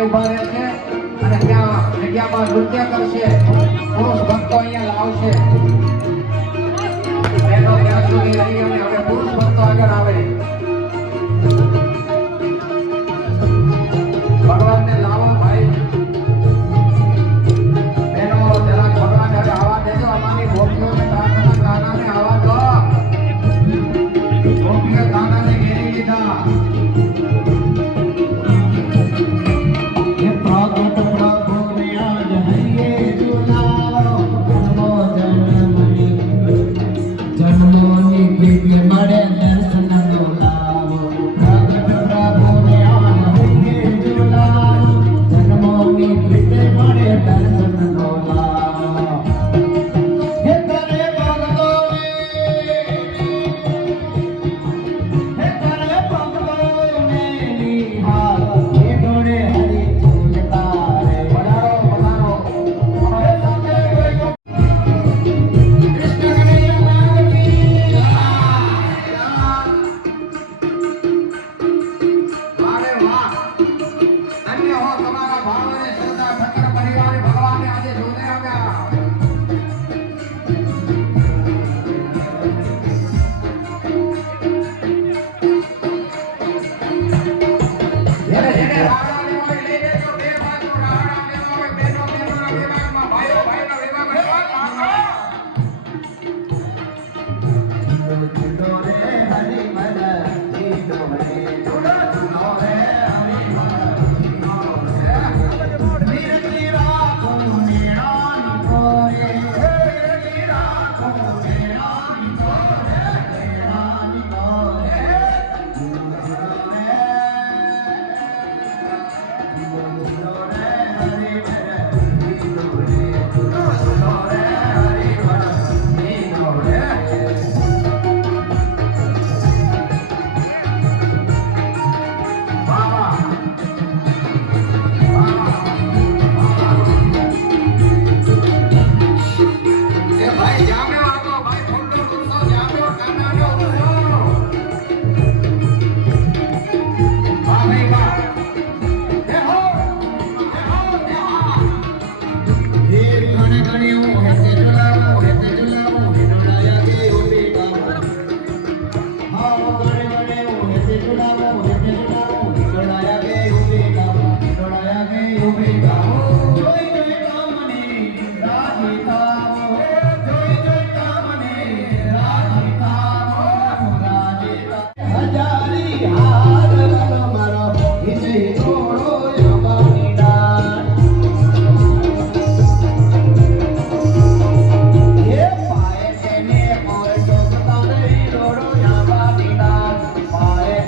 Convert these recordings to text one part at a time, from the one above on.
ઉભા રહેશે અને ત્યાં જગ્યામાં નૃત્ય કરશે. પુરુષ ભક્તો અહીંયા લાવશે. બહેનો ત્યાં સુધી રહી અને હવે પુરુષ ભક્તો આગળ આવે. ભગવાનને લાવો ભાઈ. બહેનો જરાક ભગવાન હવે આવા દેજો. અમારી ગોપીઓને કાનાને આવા દો. ગોપીઓ કાનાને ઘેરી લીધા.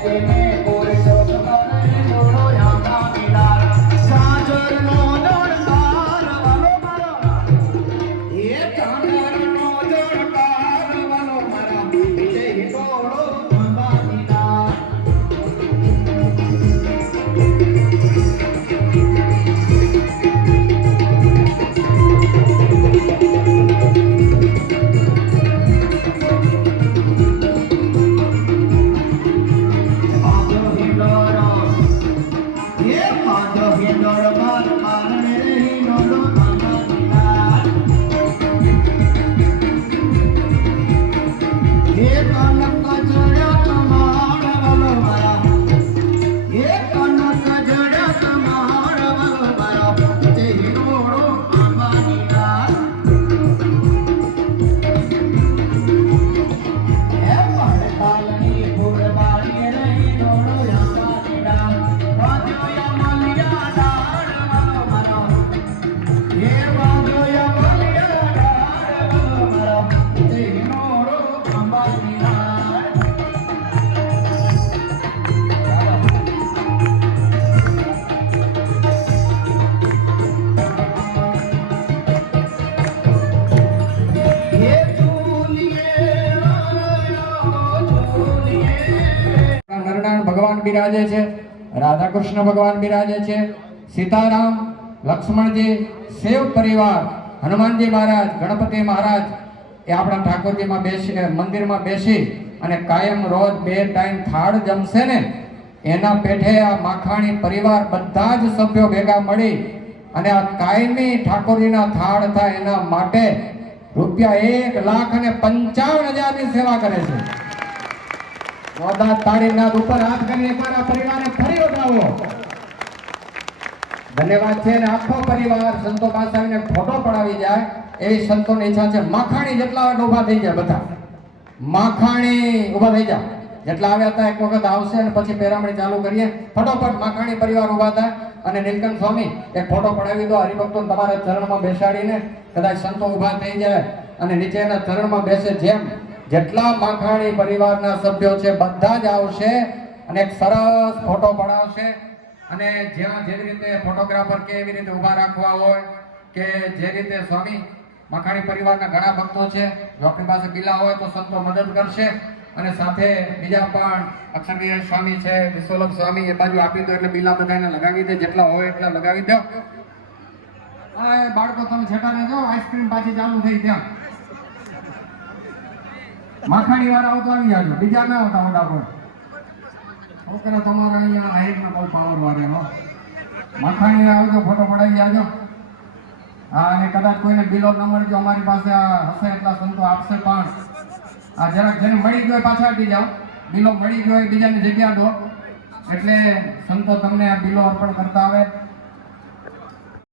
તેને ભગવાન બિરાજે છે, રાધા કૃષ્ણ ભગવાન બિરાજે છે, સીતારામ, લક્ષ્મણજી, શિવ પરિવાર, હનુમાનજી મહારાજ, ગણપતિ મહારાજ એ આપણા ઠાકોરજીમાં બેસી મંદિરમાં બેસી અને કાયમ રોજ 2 ટાઈમ થાળ જમશે ને, એના પેઠે આ માખાણી પરિવાર બધા જ સભ્યો ભેગા મળી અને આ કાયમી ઠાકોરજીના થાળ થાય એના માટે ₹1,55,000 ની સેવા કરે છે. તાળીના ઉપર હાથ કરી એકવાર આ પરિવારને ફરી વધાવો. ધન્યવાદ છે. અને આખો પરિવાર સંતો પાસે આવીને ફોટો પડાવી જાય એવી સંતોની ઈચ્છા છે. માખાણી જેટલા ઊભા થઈ જાય, બધા માખાણી ઊભા થઈ જાય જેટલા આવ્યા હતા એક વખત આવશે અને પછી પેરામણી ચાલુ કરીએ. ફટોફટ માખાણી પરિવાર ઊભા થાય અને નીલકંઠ સ્વામી એક ફોટો પડાવી દો. હરિભક્તો તમારા ચરણમાં બેસાડીને કદાચ સંતો ઊભા થઈ જાય અને નીચેના ચરણમાં બેસે. જેટલા માખાણી પરિવારના સભ્યો છે બધા જ આવશે અને એક સરસ ફોટો પડાવશે. અને જ્યાં જેવી રીતે ફોટોગ્રાફર કે એવી રીતે ઊભા રાખવા હોય કે જે રીતે સ્વામી માખાણી પરિવારના ઘણા ભક્તો છે, જો આપણી પાસે બિલા હોય તો સંતો મદદ કરશે. અને સાથે બીજા પણ અક્ષરવીર સ્વામી છે, વિશ્વલભ સ્વામી, એ બાજુ આપી દો એટલે બિલા બધાને લગાવી દે, જેટલા હોય એટલા લગાવી દો. આ બાળકો તમે છેટા રહેજો, આઈસ્ક્રીમ પાછી ચાલુ થઈ ત્યાં. માખાણી વાળા આવતો આવી જાજો, બીજા ના આવતા મોટા કોઈ. છોકરા તમારા અહીંયા હાઈટમાં બહુ પાવર વાળે હો. માખાણી આવજો, ફોટો પડાવી જાજો. હા, અને કદાચ કોઈને બિલો ન મળજો, અમારી પાસે હશે એટલા સંતો આપશે. પણ આ જરાક જેને મળી ગયો પાછા આપી જાઓ. બિલો મળી ગયો બીજાની જગ્યા દો એટલે સંતો તમને આ બિલો અર્પણ કરતા આવે.